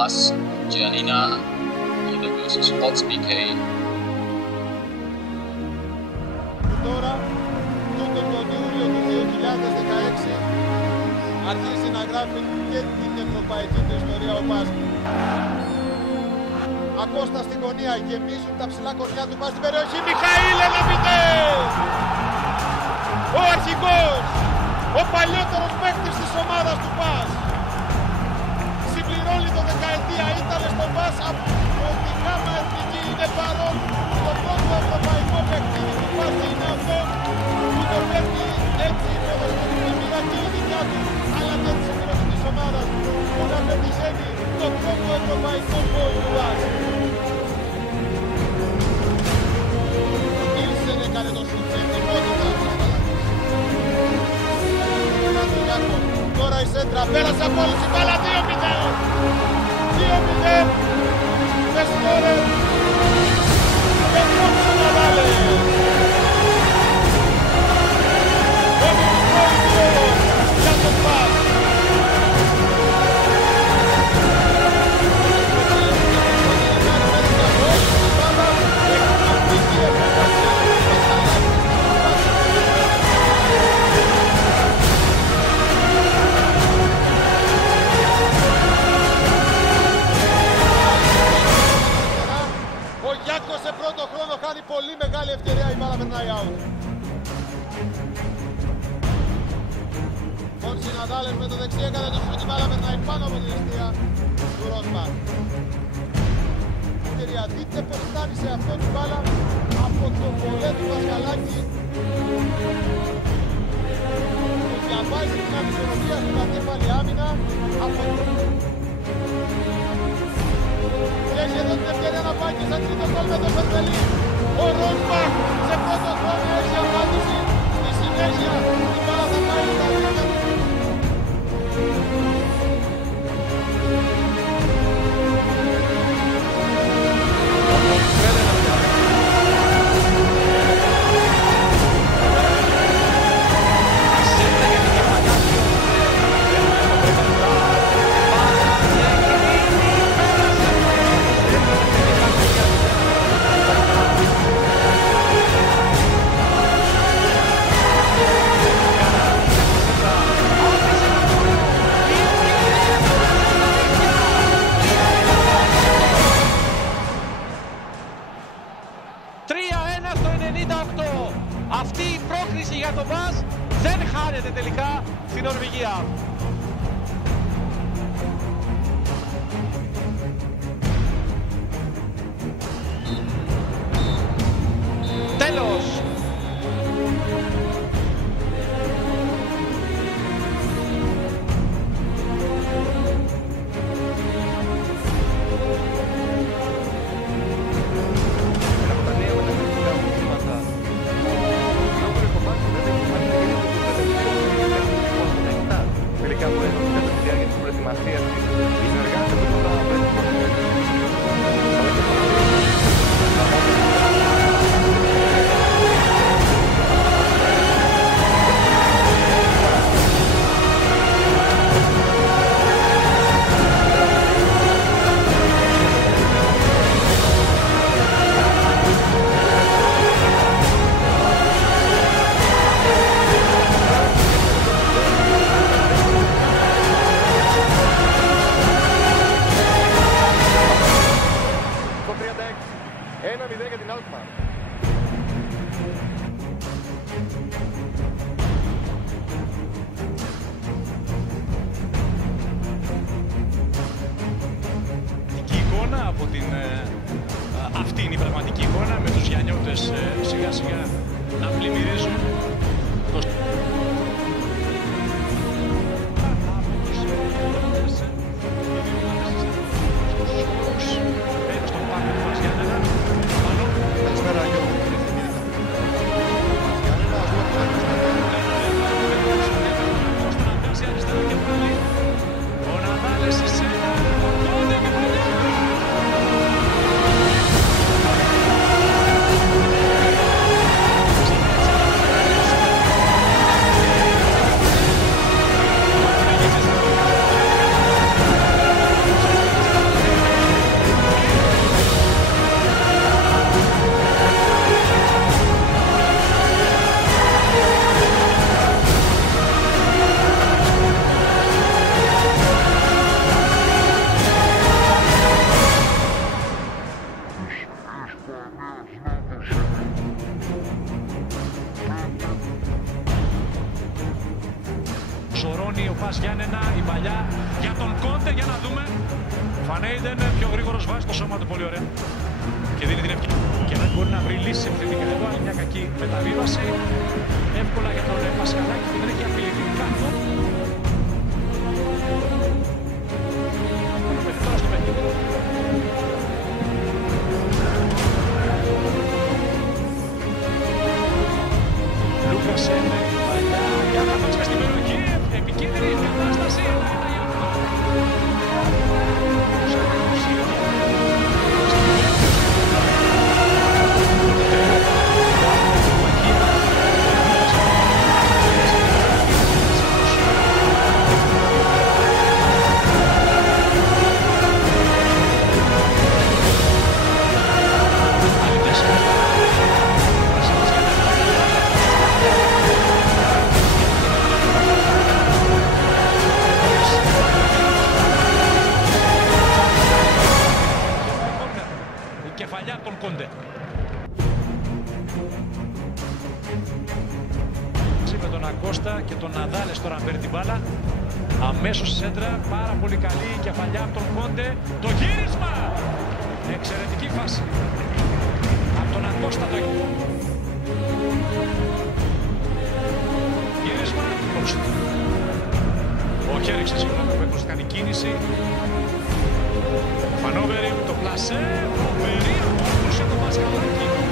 pass, Giannina Idogos spots BK. Τώρα, τούτο τον Ιούλιο του 2016, αρχίζει να γράφει και την ευρωπαϊκή του ιστορία ο Πας. Ακώστα στην γωνία, γεμίζουν τα ψηλά κορμιά του Πας στην περιοχή. Μιχαήλ Ελαφιτές! Ο αρχηγός, ο παλιότερος παίκτης της ομάδας του Πας. Συμπληρώνει το δεκαετία, ήταν στο Πας από τη γάμα εθνική, είναι παρόν στο πρώτο ευρωπαϊκό παιχνίδι του Πας. Είναι αυτό που το παίρνει έτσι ποδοσφαιρική μοίρα και η δικιά του, αλλά και τη συμπληρώση της ομάδας που να πετυχαίνει το πρώτο ευρωπαϊκό γκολ του Πας. Ήλσεν έκανε το σουτ σε ετοιμότητα. Τώρα η σέντρα πέρασε από όλους, η μπάλα 2-0. 2-0 με σκόρερ Πετρός Ναδάλες. Ομιλικό ημίωρο για τον Πας. Σε πρώτο χρόνο χάνει πολύ μεγάλη ευκαιρία, η μπάλα περνάει out. Μόνση Ναδάλες με το δεξί έκανε το σουτ, η μπάλα περνάει πάνω από την αιστεία του Ρόσμπαχ. Ευκαιρία, δείτε πως φτάνει σε αυτό την μπάλα από το βολέ του Πασχαλάκη. Διαβάζει την ανισορροπία στην αντίπαλη άμυνα από το... Και έχει εδώ την ευκαιρία να πάει και σαν τρίτο γκολ με τον Φερβελή. Ο Ρόσμπαχ σε πρώτο χρόνο έχει απάντηση. Στη συνέχεια η μπάλα θα πάει στα δίκτυα. Αυτή η πρόκριση για τον Πας δεν χάνεται τελικά στην Νορβηγία. Τέλος. Αυτή είναι η πραγματική εικόνα, με τους Γιαννιώτες σιγά σιγά να πλημμυρίζουν το... Μπαίνει ο Πας Γιάννενα, η παλιά για τον Κόντε, για να δούμε. Φανέιντεν, πιο γρήγορος, βάζει το σώμα του, πολύ ωραία. Και δίνει την ευκαιρία. Και δεν μπορεί να βρει λύση επιθετικά. Εδώ άλλη μια κακή μεταβίβαση. Εύκολα για τον Πασχαλάκη που δεν έχει απειληθεί κάτω. Τώρα στο παιχνίδι. Λούκας είναι παλιά. Για να δώσουμε στην περιοχή. Επικίνδυνη κατάσταση. Κεφαλιά τον Κόντε. Με τον Ακώστα και τον Ναδάλες τώρα παίρνει την μπάλα. Αμέσως η σέντρα, πάρα πολύ καλή η κεφαλιά από τον Κόντε. Το γύρισμα! Εξαιρετική φάση. Από τον Ακώστα το γύρισμα. Όχι, έριξε συγγνώμη που έπρεπε να κάνει κίνηση. Φανόβερη, το πλασέ, φοβερή απόκρουση από τον Πασχαλάκη.